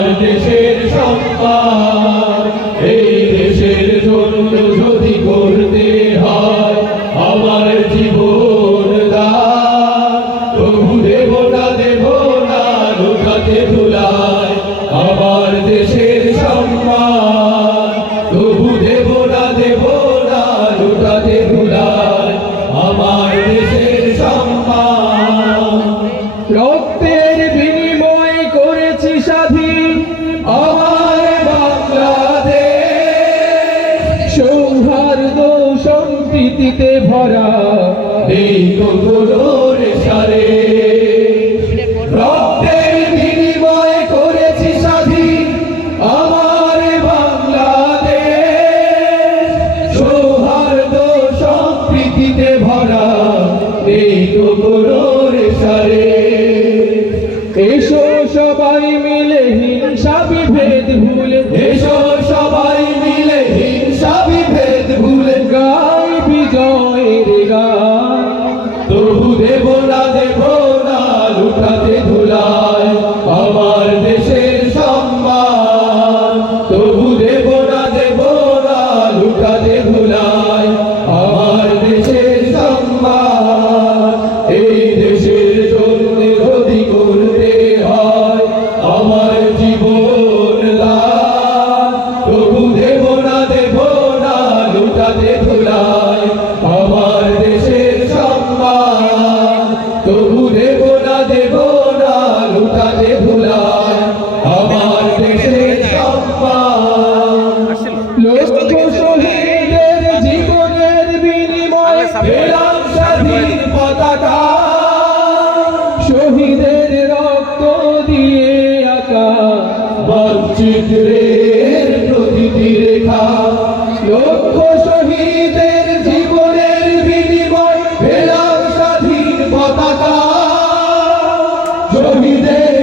দেশের সম্মান এই দেশের জন্য যদি করতে হয় আমার জীবন দান, তবু দেব না লুটাতে ধুলায় আমার দেশের সম্মান, তবু দেব না লুটাতে ধুলায় আমার দেশের সম্মান। রক্তের বিনিময় করেছি স্বাধীন আমার বাংলাদেশ, সৌহার্দ্য সম্প্রীতিতে ভরা এই কোনোর সারে। রক্তের বিনিময় করেছি স্বাধীন আমার বাংলাদেশ, সৌহার্দ্য সম্প্রীতিতে ভরা এই কোনোর সারে। এসো সবাই মিলে হিংসা বিভেদ ভুলে, এসো সবাই মিলে হিংসা বিভেদ ভুলে গাই বিজয়ের গান, তবু দেব না লুটাতে ধুলায় আমার দেশের সম্মান, তবু দেব না লুটাতে ধুলায় আমার দেশের সম্মান। এই দেশের জন্য যদি করতে হয় আমার জীবন দান, তবু দেব না লুটাতে ধুলায় আমার দেশের সম্মান, তবু দেব না লুটাতে ধুলায় আমার দেশের সম্মান। লক্ষ শহীদের জীবনের বিনিময়ে পেলাম স্বাধীন পতাকা, শহীদের রক্ত দিয়ে আঁকা মানচিত্রের প্রতিটি রেখা। লক্ষ শহীদের জীবনের বিনিময় পেলাম স্বাধীন পতাকা, শহীদের